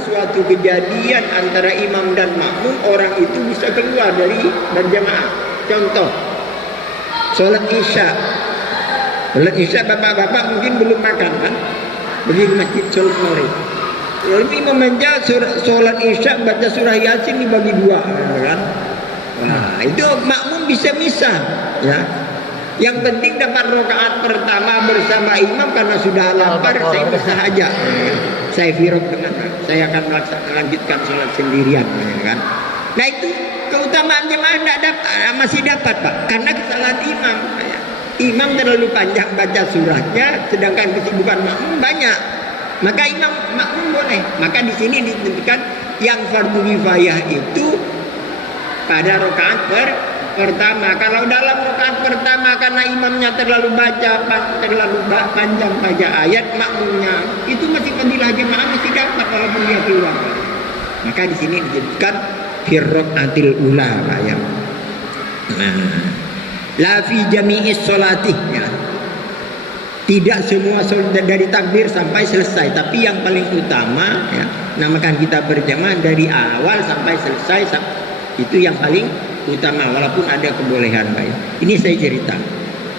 Suatu kejadian antara imam dan makmum, orang itu bisa keluar dari berjamaah. Contoh, sholat isya. Sholat isya bapak-bapak mungkin belum makan kan? Pergi ke masjid sholat maghrib. Lalu imam baca sholat isya, baca surah Yasin dibagi dua, kan? Nah, itu makmum bisa misah, ya. Yang penting dapat rakaat pertama bersama imam, karena sudah lapar saya bisa aja. Saya firok dengan saya akan melanjutkan sholat sendirian, ya kan? Nah itu keutamaan jemaah masih dapat Pak, karena kesalahan imam. Ya. Imam terlalu panjang baca surahnya, sedangkan kesibukan makmum banyak. Maka imam makmum boleh. Maka di sini ditentukan yang fardu kifayah itu pada rakaat pertama. Kalau dalam rakaat pertama karena imamnya terlalu panjang baca ayat, makmumnya itu masih fadilah jemaah masih dapat walaupun dia keluar. Maka di sini disebutkan firraqatil ula, ya. La fi jami'is sholatihnya. Tidak semua sholat dari takbir sampai selesai, tapi yang paling utama, ya, namakan kita berjamaah dari awal sampai selesai, itu yang paling utama, walaupun ada kebolehan, Pak. Ini saya cerita.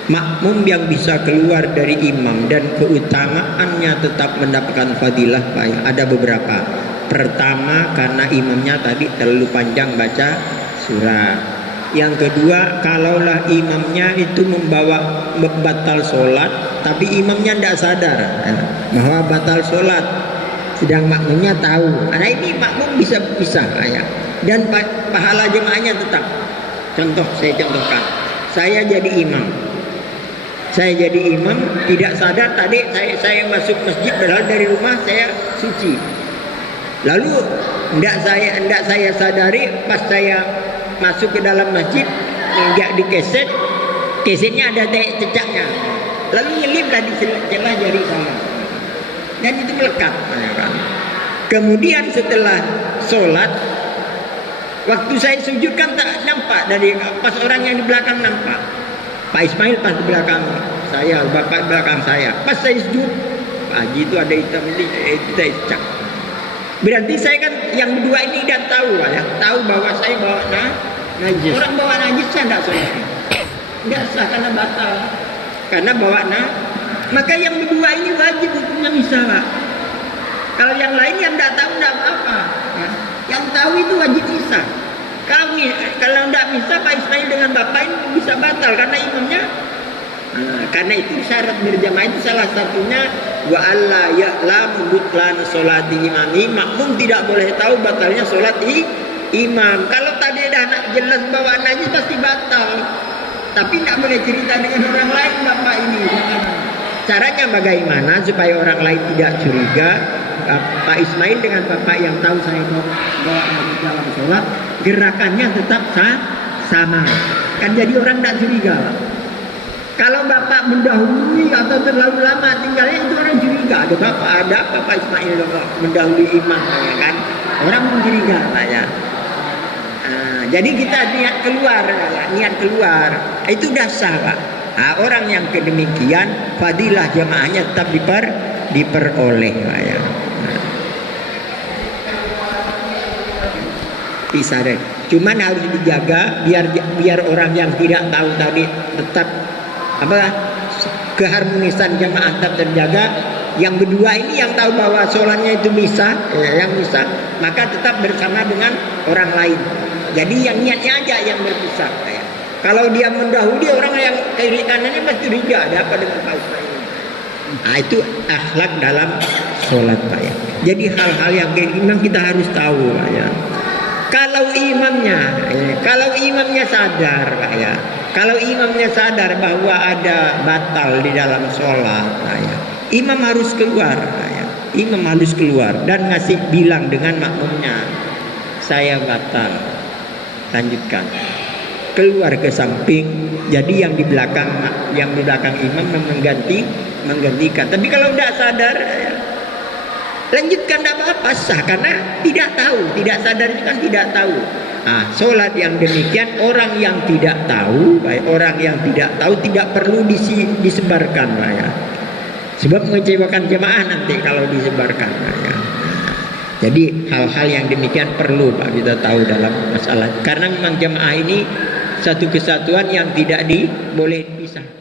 Makmum yang bisa keluar dari imam dan keutamaannya tetap mendapatkan fadilah, Pak. Ada beberapa. Pertama, karena imamnya tadi terlalu panjang baca surah. Yang kedua, kalaulah imamnya itu membawa batal sholat, tapi imamnya tidak sadar, ya, bahwa batal sholat, sedang makmumnya tahu. Nah ini makmum bisa, ya. Dan pahala jemaahnya tetap. Contoh, saya contohkan. Saya jadi imam, tidak sadar tadi saya masuk masjid, padahal dari rumah saya suci. Lalu tidak saya sadari pas saya masuk ke dalam masjid, nggak di kesetnya ada cecaknya, lalu nyeliplah di celah jari saya, dan itu melekat. Kemudian setelah sholat, waktu saya sujud kan tak nampak, dari pas orang yang di belakang nampak. Pak Ismail pas di belakang saya, bapak di belakang saya. Pas saya sujud, Pak Haji itu ada hitam ini, itu saya cek. Berarti saya kan yang berdua ini tidak tahu, ya, tahu bahwa saya bawa najis. Orang bawa najis saya tidak sholat, tidak sah karena batal, karena bawa maka yang berdua ini wajib hukumnya misal, Pak. Kalau yang lain yang tidak tahu tidak apa-apa, ya. Yang tahu itu wajib misal. Kalau tidak bisa, Pak Ismail dengan bapak ini bisa batal karena imamnya. Karena itu syarat berjamaah itu salah satunya wa alla ya'lamu butlan sholati imami, makmum tidak boleh tahu batalnya sholat imam. Kalau tadi dah jelas bawa najis pasti batal, tapi tidak boleh cerita dengan orang lain bapak ini. Caranya bagaimana supaya orang lain tidak curiga? Pak Ismail dengan bapak yang tahu saya bawa najis dalam sholat, gerakannya tetap sama, kan jadi orang tidak curiga. Kalau bapak mendahului atau terlalu lama tinggalnya, itu orang curiga. Ada bapak Ismail mendahului imam, ya kan? Orang mencuriga, ya. Jadi kita niat keluar, itu dasar, Pak. Nah, orang yang kedemikian fadilah jamaahnya tetap diperoleh, Pak, ya. Bisa deh. Cuman harus dijaga biar orang yang tidak tahu tadi tetap keharmonisan jamaah tetap terjaga. Yang berdua ini yang tahu bahwa sholatnya itu bisa, yang bisa, maka tetap bersama dengan orang lain. Jadi yang niatnya aja yang berpisah, ya. Kalau dia mendahului orang yang kiri kanannya pasti curiga, ada apa dengan Pak Ismail? Nah, itu akhlak dalam sholat, Pak, ya. Jadi hal-hal yang kayak gini kita harus tahu, Pak, ya. Kalau imamnya sadar, Pak, ya. Kalau imamnya sadar bahwa ada batal di dalam sholat, Pak, ya, imam harus keluar, Pak, ya. Imam harus keluar dan ngasih bilang dengan makmumnya, saya batal, lanjutkan. Keluar ke samping, jadi yang di belakang imam menggantikan. Tapi kalau tidak sadar, ya, lanjutkan tidak apa-apa, sah, karena tidak tahu, tidak sadar itu kan tidak tahu. Sholat yang demikian orang yang tidak tahu, baik orang yang tidak tahu tidak perlu disebarkan lah ya. Sebab mengecewakan jemaah nanti kalau disebarkan lah ya. Jadi hal-hal yang demikian perlu Pak kita tahu dalam masalah, karena memang jemaah ini satu kesatuan yang tidak boleh dipisah.